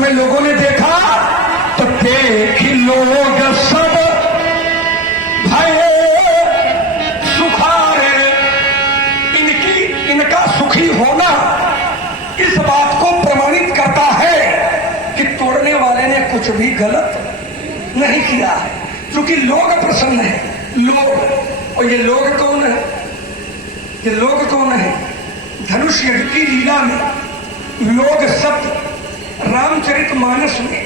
समय लोगों ने देखा तो देखी लोग सब भय सुखारे। इनका सुखी होना इस बात को प्रमाणित करता है कि तोड़ने वाले ने कुछ भी गलत नहीं किया है, क्योंकि लोग प्रसन्न हैं। लोग, और ये लोग कौन है? ये लोग कौन है? धनुष यज्ञ की लीला में लोग शब्द रामचरितमानस में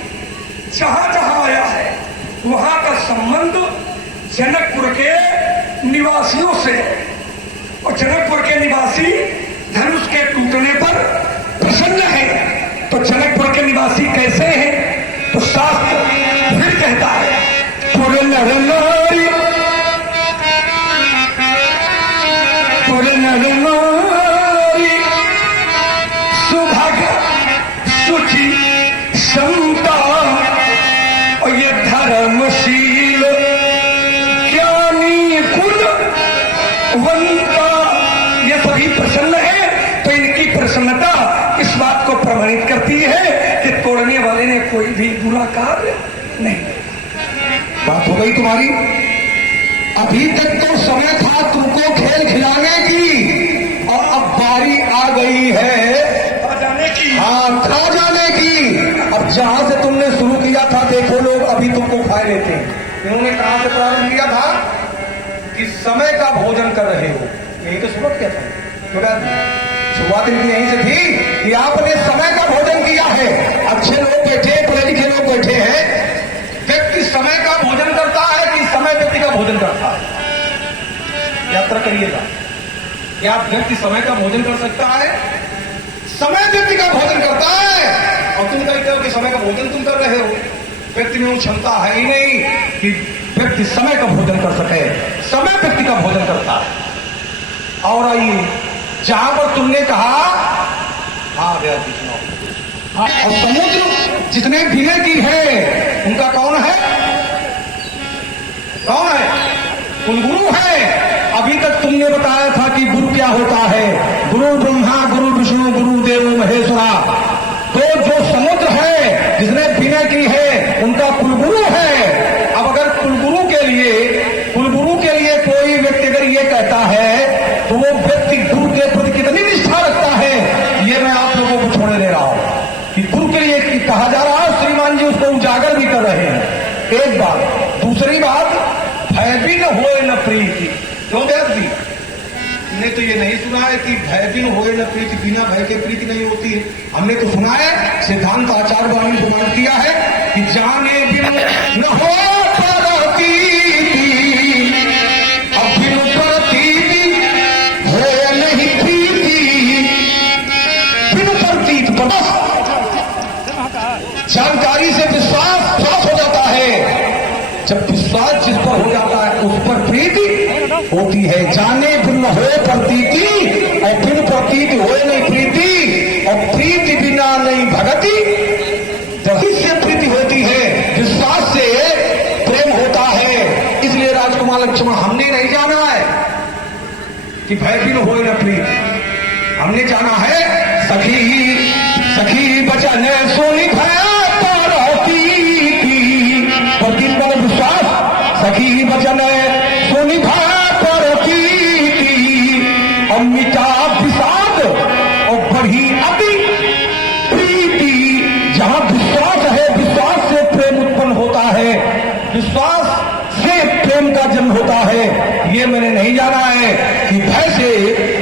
जहां जहां आया है वहां का संबंध जनकपुर के निवासियों से, और जनकपुर के निवासी धनुष के टूटने पर प्रसन्न है। तो जनकपुर के निवासी कैसे हैं? तो शास्त्र फिर कहता है पुर नर नारी, पुर नर नारी सुभग सुचि समता, और ये धर्मशील ज्ञानी कुल वंता, ये सभी प्रसन्न है। तो इनकी प्रसन्नता इस बात को प्रमाणित करती है कि तोड़ने वाले ने कोई भी बुरा कार्य नहीं। बात हो गई तुम्हारी। अभी तक तो समय था तुमको खेल खिलाने की, और अब बारी आ गई है खा जाने की। हाँ, खा जाने की। अब जहां से तुमने शुरू किया था, देखो लोग अभी तुमको खाए लेते हैं। इन्होंने कहां से प्रारंभ किया था कि समय का भोजन कर रहे हो, यही तो शुरुआत किया था। शुरुआत इनकी यहीं से थी कि आपने समय का भोजन किया है। अच्छे लोग बैठे, पढ़े लिखे लोग बैठे हैं। व्यक्ति समय का भोजन करता है कि समय व्यक्ति का भोजन करता है? यात्रा करिएगा, क्या व्यक्ति समय का भोजन कर सकता है? समय व्यक्ति का भोजन करता है, और तुम कहते हो कि समय का भोजन तुम कर रहे हो। व्यक्ति में वो क्षमता है ही नहीं कि व्यक्ति समय का भोजन कर सके। समय व्यक्ति का भोजन करता है। और आइए, जहां पर तुमने कहा, हाँ व्यास जी सुनाओ। हाँ, और समुद्र जितने विनय की है उनका कौन है? कौन है? कुलगुरु है। अभी तक तुमने बताया था कि गुरु क्या होता है? गुरु ब्रह्मा, गुरु विष्णु, गुरु देव महेश्वरा। तो जो समुद्र है जिसने विनय की है उनका कुलगुरु है। अब अगर कुलगुरु के लिए कोई व्यक्ति अगर ये कहता है तो वो व्यक्ति गुरु के प्रति कितनी निष्ठा रखता है, ये मैं आप लोगों को छोड़ने दे रहा हूं कि गुरु के लिए कहा जा रहा है। श्रीमान जी उसको उजागर भी कर रहे हैं। एक बात। दूसरी बात, भय भी न होए न प्रीति। क्यों व्यास जी, हमने तो ये नहीं सुना है कि भय भी न होए न प्रीति, बिना भय के प्रीति नहीं होती है। हमने तो सुना है, सिद्धांत आचार्य वाणी प्रमाण किया है कि जाने बिन न हो जानकारी से विश्वास प्राप्त हो जाता है। जब विश्वास जिस पर हो जाता है उस पर प्रीति होती है। जाने बिन हो प्रतीति, और बिन प्रतीति हो नहीं प्रीति, और प्रीति बिना नहीं भगति। जब इससे प्रीति होती है, विश्वास से प्रेम होता है। इसलिए राजकुमार लक्ष्मण हमने नहीं जाना है कि भय बिन हो न प्रीति, हमने जाना है सखी सखी बचन सोनी भय सखी वचन सुनि भरती, अमिता विषाद और बढ़ी अति प्रीति। जहां विश्वास है, विश्वास से प्रेम उत्पन्न होता है, विश्वास से प्रेम का जन्म होता है। ये मैंने नहीं जाना है कि भय से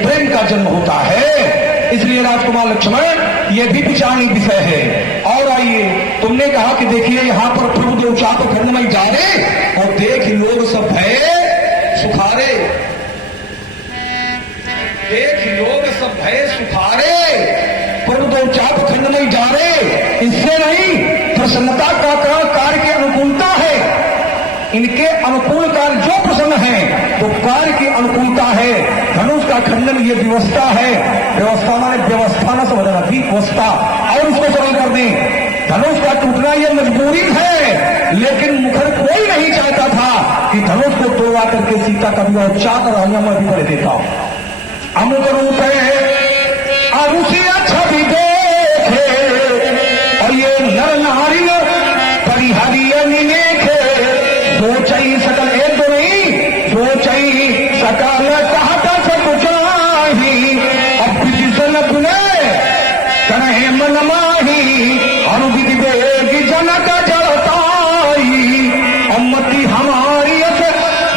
प्रेम का जन्म होता है। इसलिए राजकुमार लक्ष्मण ये भी विचारणीय विषय है। और आइए, तुमने कहा कि देखिए यहां पर प्रभु देव चाप खंड में जा रहे, और देख लोग सब भय सुखारे। देख लोग सब भय सुखारे, प्रभु देव चाप खंड में जा रहे। इससे नहीं, प्रसन्नता का कार्य की अनुकूलता है। इनके अनुकूल कार्य जो प्रसन्न है तो कार्य की अनुकूलता है। धनुष का खंडन ये व्यवस्था है। व्यवस्था माने व्यवस्था न समझना, व्यवस्था, और उसको सरल कर दें। धनुष का टूटना ये मजबूरी है, लेकिन मुखर कोई नहीं चाहता था कि धनुष को तोड़वा करके सीता का विवाह 4 रानियों में भी कर देता हूं। अमुक रूप है अरुषि छवि देखे, और ये नर नारी परिहरिय निलेखे सोचई सकल एक दो नहीं सोचई सकल कहता सब जाही अब जिसन पुने कहे मन माही अनुविधि बेगी जनक जड़ताई अम्मती हमारी से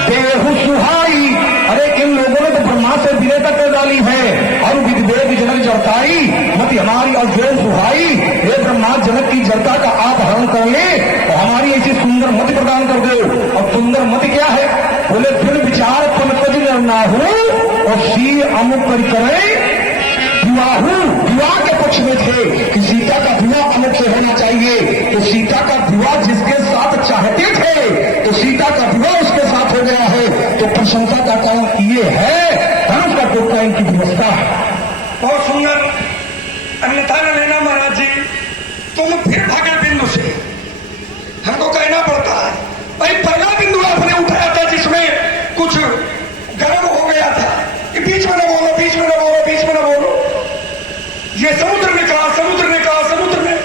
देहु सुहाई। अरे इन लोगों ने तो ब्रह्मा से विनय तक डाली है और विधि बेगी जनक जड़ताई मती हमारी और देव सुहाई। हे ब्रह्मा जनक की जड़ता का आप हरण कर ले और हमारी ऐसी सुंदर मति प्रदान कर दो। और सुंदर मति क्या है? बोले फिर विचार पनपति ना हो और सी अमुक करे विवाह के पक्ष में थे कि सीता का विवाह अमुक से होना चाहिए। तो सीता का विवाह जिसके साथ चाहते थे तो सीता का विवाह उसके साथ हो गया है। तो प्रशंसा का काम ये है, धर्म का टोटका इनकी व्यवस्था है। बहुत सुंदर। अन्यथा न लेना महाराज जी, तुम फिर भागे बिंदु से, हमको कहना पड़ता है भाई पहला बिंदु आपने उठाया था जिसमें कुछ गर्म हो गया था कि बीच में न बोलो, बीच में न बोलो, बीच में न बोलो। ये समुद्र ने कहा, समुद्र ने कहा, समुद्र ने,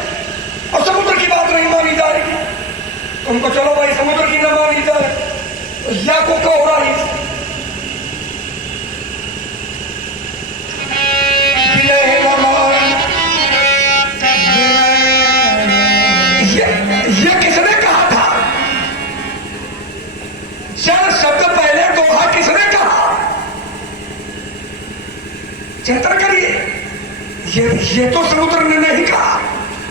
और समुद्र की बात नहीं मानी जाएगी। उनको चलो भाई समुद्र की न मानी जाए तो या को हो रहा है ये किसने कहा था? चार शब्द पहले दोहा किसने कहा? चिंतन करिए। ये तो समुद्र ने नहीं कहा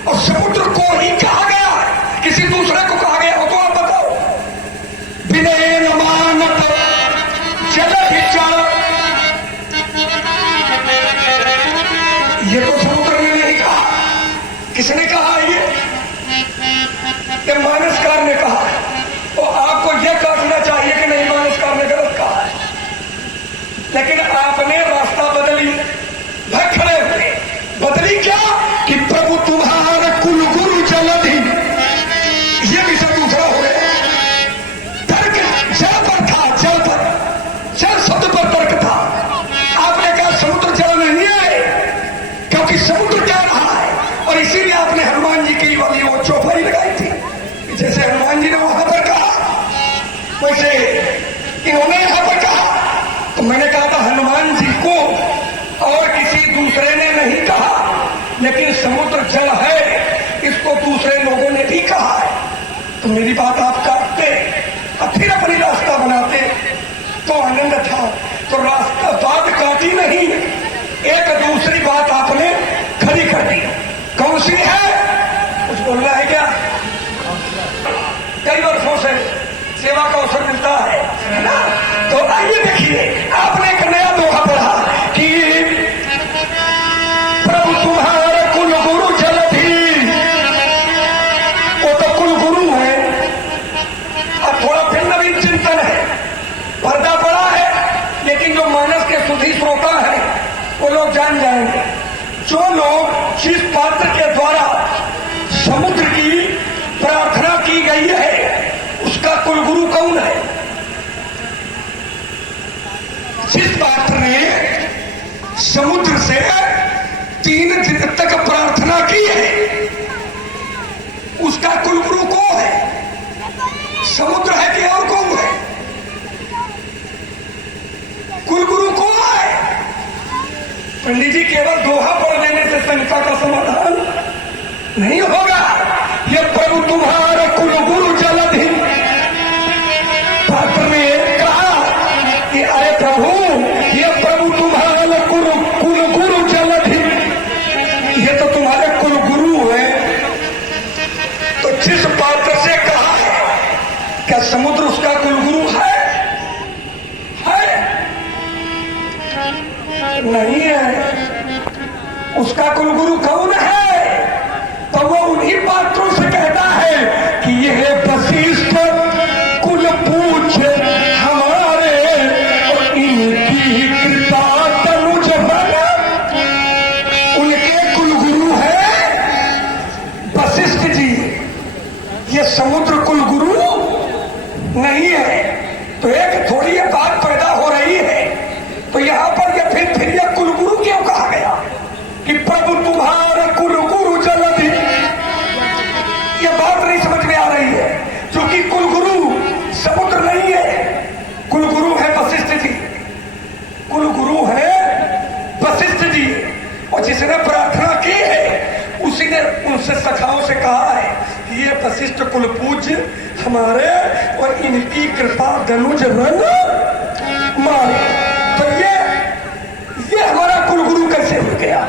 और समुद्र को ही कहा गया है, किसी दूसरे को कहा गया हो तो आप बताओ। विनय नमानत चल विचार, ये तो समुद्र ने नहीं कहा। किसने कहा ये मानसकार ने कहा है। तो आपको यह कहना चाहिए कि नहीं मानसकार ने गलत कहा है, लेकिन आपने रास्ता बदली। वह खड़े हुए बदली क्या कि प्रभु तुम्हारा कुल गुरु जलधि, यह विषय दूसरा हो गया। तर्क जल पर था, जल पर, जल शब्द पर तर्क था। आपने कहा समुद्र जल नहीं है क्योंकि समुद्र क्या रहा है, और इसीलिए आपने हनुमान जी की वाली वो चौपाई लगाई थी। जैसे हनुमान जी ने वहां पर कहा वैसे इन्होंने यहां पर कहा। तो मैंने कहा था हनुमान जी को और किसी दूसरे ने नहीं कहा, लेकिन समुद्र जल है इसको दूसरे लोगों ने भी कहा है। तो मेरी बात आप काटते और फिर अपनी रास्ता बनाते तो आनंद था। तो रास्ता बात काटी नहीं, एक दूसरी बात आपने खड़ी कर दी। कौन सी है? कुछ बोलना है क्या? कई वर्षों से सेवा का अवसर मिलता है ना। तो आइए देखिए, आपने एक नया दोहा पढ़ा कि प्रभु तुम्हारे कुल गुरु जलधि, वो तो कुल गुरु है। और थोड़ा फिर नवीन चिंतन है, पर्दा पड़ा है, लेकिन जो मानस के सुधी श्रोता है वो लोग जान जाएंगे। जो लोग जिस पात्र के द्वारा समुद्र की प्रार्थना की गई है उसका कुलगुरु कौन है? जिस पात्र ने समुद्र से 3 दिन तक प्रार्थना की है उसका कुलगुरु कौन है? समुद्र है कि और कौन है? कुलगुरु कौन है? पंडित जी केवल दोहा पढ़ लेने से शंका का समाधान नहीं होगा। ये प्रभु तुम्हारा कुल गुरु जलधि, पात्र ने कहा कि अरे प्रभु ये प्रभु तुम्हारा कुल गुरु जलधि, ये तो तुम्हारे कुल गुरु है। तो जिस पात्र से कहा है क्या समुद्र उसका कुल गुरु है? नहीं है। उसका कुल गुरु कौन है? तो वो उन्हीं पात्रों से कहता है कि यह वशिष्ठ कुल पूछ हमारे और इनकी कृपा तनुज बना। उनके कुल गुरु है वशिष्ठ जी, ये समुद्र कुल गुरु नहीं है। तो एक थोड़ी ये बात पैदा हो रही है। तो यहां पर ये फिर ये कुल गुरु क्यों कहा गया कि प्रभु तुम्हारा कुल गुरु जलधि? से सखाओं से कहा है कि ये वशिष्ठ कुल पूज्य हमारे और इनकी कृपा धनुज रन मारे। तो ये हमारा कुलगुरु कैसे हो गया?